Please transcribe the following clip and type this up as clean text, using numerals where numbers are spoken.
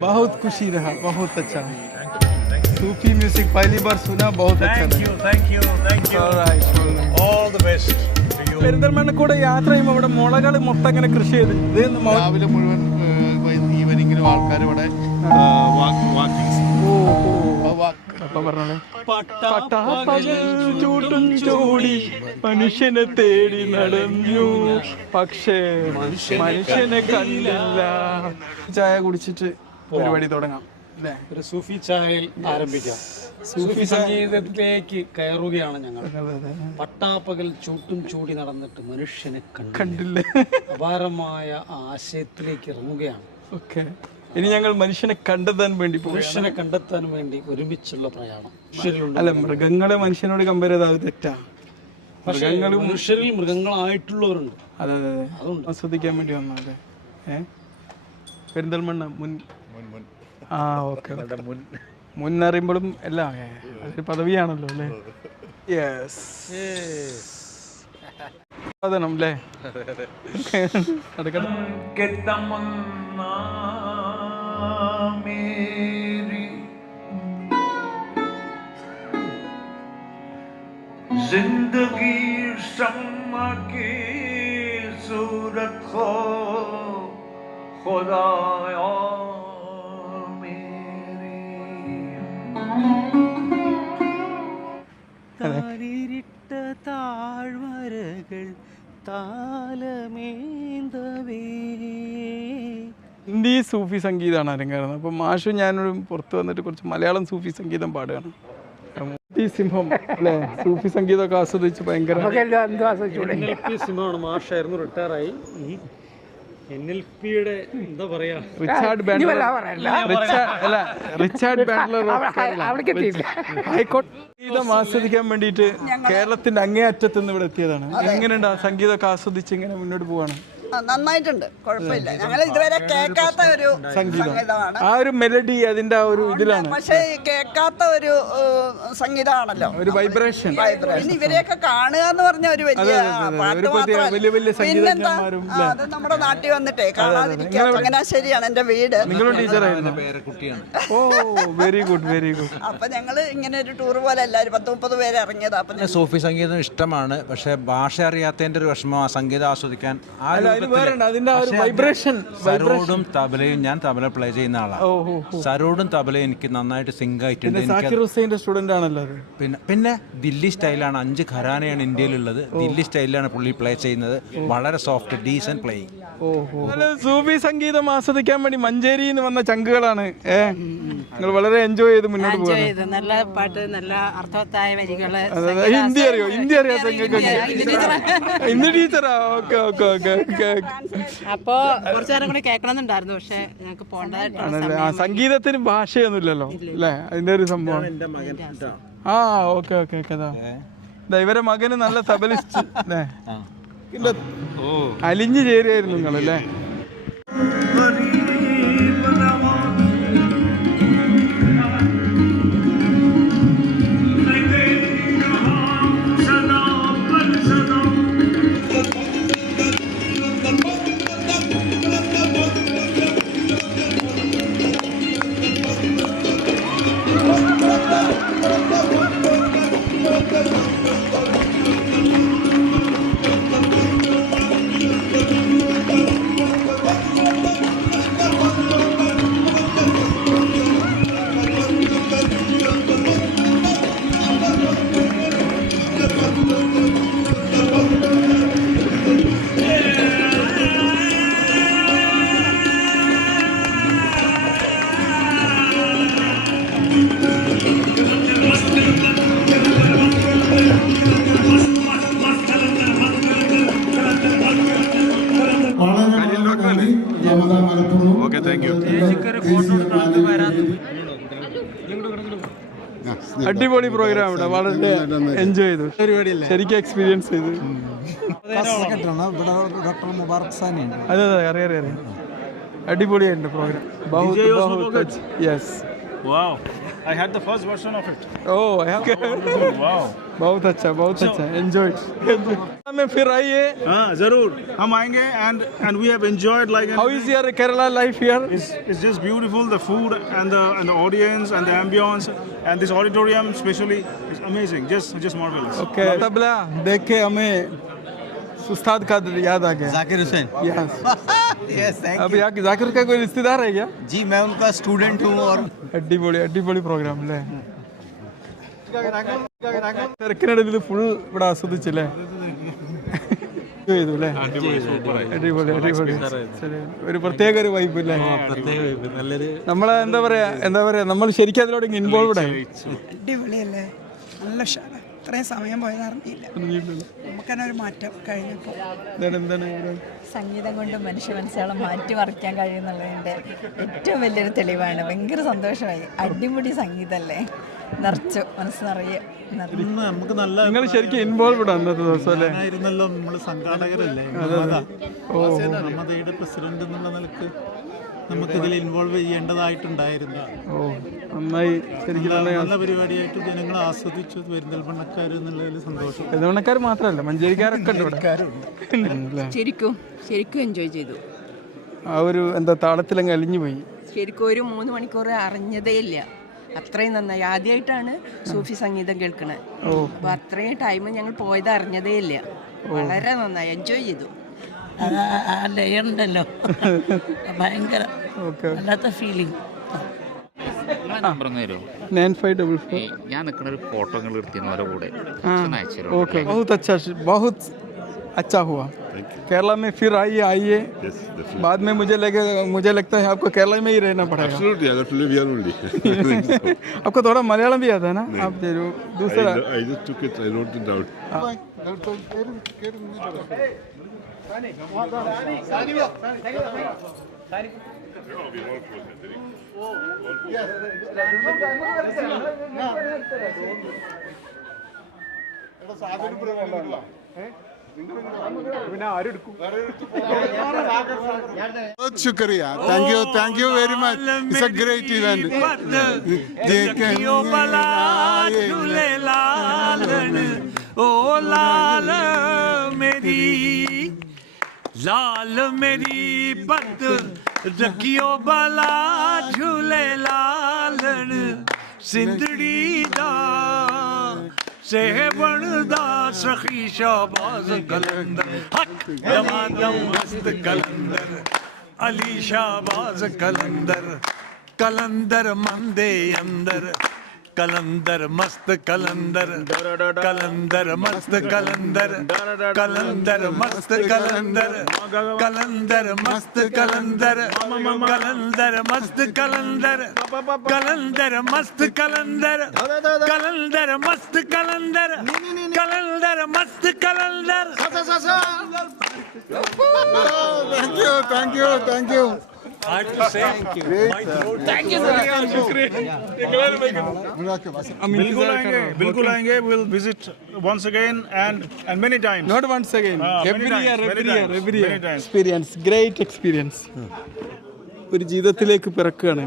बहुत खुशी रहा, बहुत अच्छा। सूफी म्यूजिक पहली बार सुना, बहुत अच्छा लगा। Thank you. Alright. All the best to you. Perinthalmanna കൂടെ യാത്ര ചെയ്യുമ്പോൾ ഇവിടെ മുളകൾ മൊത്തം ഇങ്ങനെ കൃഷി ചെയ്ത് രാവിലെ മുഴുവൻ ഈവനിങ്ങിലും ആൾക്കാർ ഇവിടെ ചൂട്ടും ചൂടി മനുഷ്യനെ തേടി നടന്നു, പക്ഷേ മനുഷ്യനെ കണ്ടില്ല. ചായ കുടിച്ചിട്ട് പരിപാടി തുടങ്ങാം അല്ലേ? ഒരു സൂഫി ചായയിൽ ആരംഭിക്കാം. സൂഫി സംഗീതത്തിലേക്ക് കയറുകയാണ് ഞങ്ങൾ. പട്ടാപ്പകൽ ചൂട്ടും ചൂടി നടന്നിട്ട് മനുഷ്യനെ കണ്ടില്ല. അപാരമായ ആശയത്തിലേക്ക് ഇറങ്ങുകയാണ്. ഓക്കെ, ഇനി ഞങ്ങൾ മനുഷ്യനെ കണ്ടെത്താൻ വേണ്ടി പോകും. മനുഷ്യനെ കണ്ടെത്താൻ വേണ്ടി ഒരുമിച്ചുള്ള പ്രയാണം. അല്ല, മൃഗങ്ങളെ മനുഷ്യനോട് കമ്പയർ ചെയ്താൽ അത് തെറ്റാ. മൃഗങ്ങളും മനുഷ്യരിൽ മൃഗങ്ങളായിട്ടുള്ളവരുണ്ട്. അതെ അതെ അതെ, അതുണ്ട്. ആസ്വദിക്കാൻ വേണ്ടി വന്നാലേ. പെരിന്തൽമണ്ണ മുൻ ആ ഓക്കെ, മുന്നറിയുമ്പോഴും അല്ല, അതൊരു പദവിയാണല്ലോ അല്ലേ? യെസ്, അതണം അല്ലേ? അടുക്കട്ടെ. जिंदगी शम्मा की सूरत हो खुदाया मेरी താരിരിട്ട താഴ്വരകൾ താലമേന്തവേ. ഹിന്ദി സൂഫി സംഗീതമാണ് അരങ്ങേറുന്നത്. അപ്പം മാഷും ഞാനൊരു പുറത്ത് വന്നിട്ട് കുറച്ച് മലയാളം സൂഫി സംഗീതം പാടുകയാണ്. ഈ സിംഹം അല്ലേ, സൂഫി സംഗീതമൊക്കെ ആസ്വദിച്ച് ഭയങ്കര NLP സിംഹമാണ്. മാഷായിരുന്നു, റിട്ടയറായി. NLPയുടെ എന്താ പറയാ, റിച്ചാർഡ് ബാൻഡ്ലർ ഹൈക്കോടതി സംഗീതം ആസ്വദിക്കാൻ വേണ്ടിയിട്ട് കേരളത്തിന്റെ അങ്ങേ അറ്റത്ത് നിന്ന് ഇവിടെ എത്തിയതാണ്. എങ്ങനെയുണ്ട് ആ സംഗീതമൊക്കെ ആസ്വദിച്ച് ഇങ്ങനെ മുന്നോട്ട് പോവാണ്? നന്നായിട്ടുണ്ട്, കുഴപ്പമില്ല. ഞങ്ങൾ ഇതുവരെ കേൾക്കാത്ത ഒരു സംഗീതമാണ്. ആ ഒരു മെലഡി അതിന്റെ ആ ഒരു ഇതിലാണ്, പക്ഷേ കേൾക്കാത്ത ഒരു സംഗീതമാണല്ലോ, ഒരു വൈബ്രേഷൻ. പിന്നെ ഇവരെയൊക്കെ കാണുക എന്ന് പറഞ്ഞ ഒരു വലിയ പാട്ട് മാത്രമല്ല, പിന്നെന്താ അത് നമ്മുടെ നാട്ടിൽ വന്നിട്ടേ കാണാതിരിക്കുക. ചങ്ങനാശ്ശേരിയാണ് എന്റെ വീട്. നിങ്ങളും ടീച്ചറായിരുന്നു? ഓ, വെരി ഗുഡ് വെരി ഗുഡ്. അപ്പൊ ഞങ്ങള് ഇങ്ങനെ ഒരു ടൂർ പോലെ എല്ലാവരും 10-30 പേര് ഇറങ്ങിയത്. അപ്പൊ സൂഫി സംഗീതം ഇഷ്ടമാണ്, പക്ഷെ ഭാഷ അറിയാത്തതിന്റെ ഒരു വിഷമം ആ സംഗീതം ആസ്വദിക്കാൻ. സരോടും തബലയും, ഞാൻ തബല പ്ലേ ചെയ്യുന്ന ആളാണ്. സരോടും തബലയും എനിക്ക് നന്നായിട്ട് സിങ്ക് ആയിട്ടുണ്ട്. സ്റ്റുഡന്റ് ആണല്ലോ. പിന്നെ ദില്ലി സ്റ്റൈലാണ്, 5 ഘരാനയാണ് ഇന്ത്യയിലുള്ളത്. ദില്ലി സ്റ്റൈലിലാണ് പുള്ളി പ്ലേ ചെയ്യുന്നത്. വളരെ സോഫ്റ്റ് ഡീസന്റ് പ്ലേയിങ്. സൂഫി സംഗീതം ആസ്വദിക്കാൻ വേണ്ടി മഞ്ചേരിയിൽ നിന്ന് വന്ന ചങ്കുകളാണ്. നിങ്ങൾ വളരെ എൻജോയ് ചെയ്ത് മുന്നോട്ട് പോകുന്നത്. നല്ല പാട്ട്, നല്ല അർത്ഥവത്തായ വരികള്. ഹിന്ദി അറിയോ? ഹിന്ദി അറിയാത്ത Hindi teacher? Okay okay okay. അപ്പോ കുറച്ചു നേരം കൂടി കേൾക്കണമെന്നുണ്ടായിരുന്നു, പക്ഷെ ഞങ്ങൾക്ക് പോകേണ്ടതായിട്ടാണ്. സംഗീതത്തിന് ഭാഷയൊന്നുമില്ലല്ലോ അല്ലേ? അതിന്റെ ഒരു സംഭവം. ആ ഓക്കെ ഓക്കെ ഓക്കെ. ഇവരെ മകന് നല്ല തബലിസ്റ്റ് അല്ലേ? അലിഞ്ഞു ചേരുമായിരുന്നു നിങ്ങളല്ലേ? അടിപൊളി പ്രോഗ്രാം ഇവിടെ, വളരെ എൻജോയ് ചെയ്തു, ശരിക്കും എക്സ്പീരിയൻസ് ചെയ്തു. അതെ അതെ, അറിയാം. അടിപൊളിയായിട്ടുണ്ട് programme. Yes, I had the first version of it. Oh, I have. Wow. बहुत अच्छा, बहुत अच्छा. Enjoy. में फिर आइए. हाँ, जरूर. हम आएंगे and we have enjoyed like. How is your Kerala life here? It's just beautiful. The food and the audience and the ambience and this auditorium especially is amazing. Just marvelous. Okay. Tabla देख के हमें उस्ताद का याद आ गया. Zakir Hussain. Yes. Yes thank अब यहाँ जाकिर का कोई रिश्तेदार है क्या? जी मैं उनका स्टूडेंट हूँ और അടിപൊളി പ്രോഗ്രാം അല്ലേ? തിരക്കിനിടയിൽ ഫുൾ ഇവിടെ ആസ്വദിച്ചല്ലേ? ചെയ്തു അല്ലേ? അടിപൊളി. ശരി. ഒരു പ്രത്യേക ഒരു വൈബ് അല്ലേ? നമ്മളെ എന്താ പറയാ നമ്മൾ ശരിക്കും അതിലോട് ഇൻവോൾവ്ഡ് ആയി. അടിപൊളിയല്ലേ, നല്ല ഉഷാറ്. ഇത്രയും സമയം പോയത് അറിഞ്ഞില്ല. നമുക്ക് തന്നെ ഒരു മാറ്റം കഴിഞ്ഞപ്പോൾ. സംഗീതം കൊണ്ട് മനുഷ്യ മനസ്സുകളെ മാറ്റിമറിക്കാൻ കഴിയുന്നുള്ളതിൻ്റെ ഏറ്റവും വലിയൊരു തെളിവാണ്. ഭയങ്കര സന്തോഷമായി. അടിപൊളി സംഗീതമല്ലേ, നിറച്ചു, മനസ്സ് നിറയെ. നമുക്ക് നല്ല നിങ്ങൾ ശരിക്കും ഇൻവോൾവ്ഡ് അന്നത്തെ ദിവസം അല്ലേ? ആയിരുന്നല്ലോ, നമ്മൾ സംഘാടകരല്ലേ, മമതയുടെ പ്രസിഡന്റ് എന്നുള്ള നിലക്ക് നമുക്കിതിൽ ഇൻവോൾവ് ചെയ്യേണ്ടതായിട്ടുണ്ടായിരുന്നു. നന്നായി. ശരിക്കും നല്ല പരിപാടിയായിട്ട് ജനങ്ങൾ ആസ്വദിച്ചു. പെരിന്തൽമണ്ണക്കാർ എന്നുള്ളതിൽ സന്തോഷം. പെരിന്തൽമണ്ണക്കാർ മാത്രമല്ല, മഞ്ചേരിക്കാരൊക്കെ ഉണ്ട് ഇവിടെ. ശരിക്കും എൻജോയ് ചെയ്തു. ആ ഒരു എന്താ താളത്തിലങ്ങ് അലിഞ്ഞു പോയി. ശരിക്കും ഒരു 3 മണിക്കൂർ അറിഞ്ഞതേ ഇല്ല. അത്രയും നന്നായി. ആദ്യമായിട്ടാണ് സൂഫി സംഗീതം കേൾക്കണത്. അപ്പോൾ അത്രയും ടൈം ഞങ്ങൾ പോയത് അറിഞ്ഞതേ ഇല്ല. വളരെ നന്നായി എൻജോയ് ചെയ്തു. ആ ലെയർ ഉണ്ടല്ലോ, ഭയങ്കര വല്ലാത്ത ഫീലിംഗ്. 9544. ഞാൻ നിൽക്കുന്ന ഒരു ഫോട്ടോ എടുത്തിരുന്നു അവരുടെ കൂടെ. ओके, बहुत अच्छा हुआ. केरला में फिर आइए. बाद में मुझे लगता है आपको केरला में ही रहना पड़ेगा. आपको थोड़ा मलयालम भी आता है ना? आप दूसरा. I just took it. I wrote it down. बहुत शुक्रिया. Thank you very much. It's a great event. लाल मेरी पत रखियो बला झूले लालन सिंधड़ी दा सेहबण दा सखी शाबाज कलंदर हक दमादम मस्त कलंदर अली शाबाज कलंदर मंदे अंदर कलंदर मस्त कलंदर मस्त कलंदर मस्त कलंदर मस्त कलंदर मस्त कलंदर मस्त कलंदर मस्त कलंदर मस्त कलंदर मस्त कलंदर. Thank you. I have to say thank you. बिल्कुल आएंगे. We'll visit once again and many times. Not once again. Every year. Many times. Experience, great experience. ഒരു ജീവിതത്തിലേക്ക് പിറക്കുകയാണ്.